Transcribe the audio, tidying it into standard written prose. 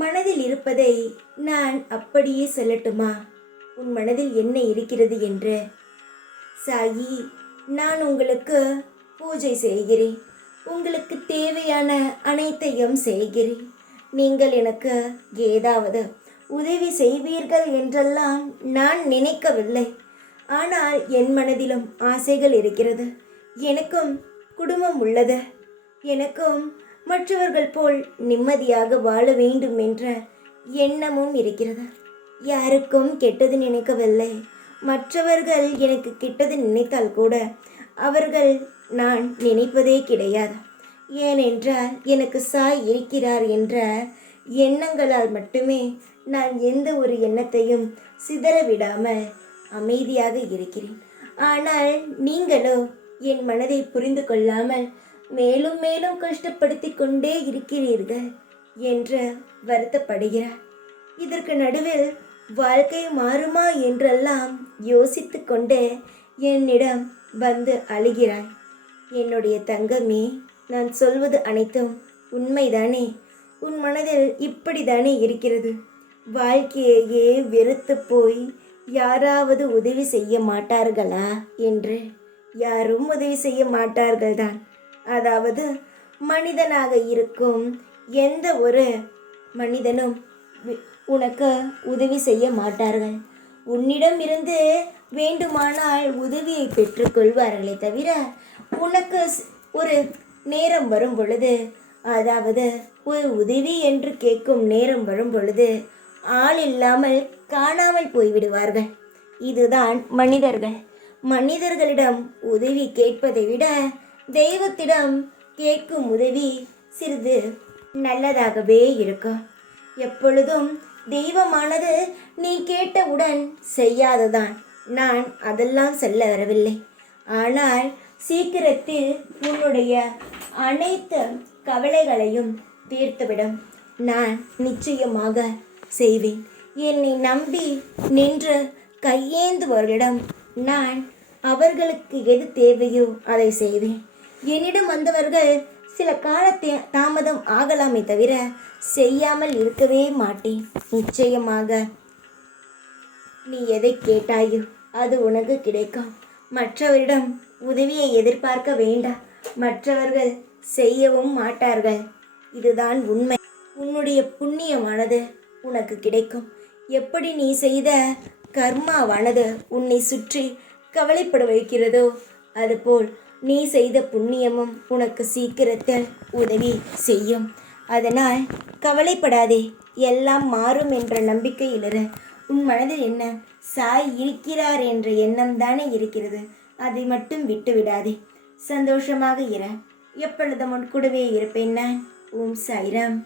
மனதில் இருப்பதை நான் அப்படியே சொல்லட்டுமா? உன் மனதில் என்ன இருக்கிறது என்று. சாயி, நான் உங்களுக்கு பூஜை செய்கிறேன். உங்களுக்கு தேவையான அனைத்தையும் செய்கிறேன். நீங்கள் எனக்கு ஏதாவது உதவி செய்வீர்கள் என்றெல்லாம் நான் நினைக்கவில்லை. ஆனால் என் மனதிலும் ஆசைகள் இருக்கிறது. எனக்கும் குடும்பம் உள்ளது. எனக்கும் மற்றவர்கள் போல் நிம்மதியாக வாழ வேண்டும் என்ற எண்ணமும் இருக்கிறது. யாருக்கும் கெட்டது நினைக்கவில்லை. மற்றவர்கள் எனக்கு கெட்டது நினைத்தால் கூட அவர்கள் நான் நினைப்பதே கிடையாது. ஏனென்றால் எனக்கு சாய் இருக்கிறார் என்ற எண்ணங்களால் மட்டுமே நான் எந்த ஒரு எண்ணத்தையும் சிதற விடாமல் அமைதியாக இருக்கிறேன். ஆனால் நீங்களோ என் மனதை புரிந்து கொள்ளாமல் மேலும் மேலும் கஷ்டப்படுத்தி கொண்டே இருக்கிறீர்கள் என்று வருத்தப்படுகிறார். இதற்கு நடுவில் வாழ்க்கை மாறுமா என்றெல்லாம் யோசித்து கொண்டு என்னிடம் வந்து அழுகிறாய். என்னுடைய தங்கமே, நான் சொல்வது அனைத்தும் உண்மைதானே? உன் மனதில் இப்படித்தானே இருக்கிறது? வாழ்க்கையே வெறுத்து போய் யாராவது உதவி செய்ய மாட்டார்களா என்று. யாரும் உதவி செய்ய மாட்டார்கள்தான். அதாவது மனிதனாக இருக்கும் எந்த ஒரு மனிதனும் உனக்கு உதவி செய்ய மாட்டார்கள். உன்னிடம் இருந்து வேண்டுமானால் உதவியை பெற்றுக்கொள்வார்களே தவிர உனக்கு ஒரு நேரம் வரும் பொழுது, அதாவது ஒரு உதவி என்று கேட்கும் நேரம் வரும் பொழுது ஆள் இல்லாமல் காணாமல் போய்விடுவார்கள். இதுதான் மனிதர்கள். மனிதர்களிடம் உதவி கேட்பதை விட தெய்வத்திடம் கேட்கும் உதவி சிறிது நல்லதாகவே இருக்கும். எப்பொழுதும் தெய்வமானது நீ கேட்டவுடன் செய்யாததான். நான் அதெல்லாம் சொல்ல வரவில்லை. ஆனால் சீக்கிரத்தில் உன்னுடைய அனைத்து கவலைகளையும் தீர்த்துவிடும். நான் நிச்சயமாக செய்வேன். என்னை நம்பி நின்று கையேந்துவர்களிடம் நான் அவர்களுக்கு எது தேவையோ அதை செய்வேன். என்னிடம் வந்தவர்கள் சில தாமதம் ஆகலாமே தவிர செய்யாமல் இருக்கவே மாட்டேன். நிச்சயமாக நீ எதை கேட்டாயோ அது உனக்கு கிடைக்கும். மற்றவரிடம் உதவியை எதிர்பார்க்க வேண்டாம். மற்றவர்கள் செய்யவும் மாட்டார்கள். இதுதான் உண்மை. உன்னுடைய புண்ணியமானது உனக்கு கிடைக்கும். எப்படி நீ செய்த கர்மாவானது உன்னை சுற்றி கவலைப்பட வைக்கிறதோ அதுபோல் நீ செய்த புண்ணியமும் உனக்கு சீக்கிரத்தில் உதவி செய்யும். அதனால் கவலைப்படாதே. எல்லாம் மாறும் என்ற நம்பிக்கையில் இரு. உன் மனதில் என்ன? சாய் இருக்கிறார் என்ற எண்ணம் தானே இருக்கிறது. அதை மட்டும் விட்டு விடாதே. சந்தோஷமாக இரு. எப்பொழுதும் உன் கூடவே இருப்பேன் நான். ஓம் சாய்ராம்.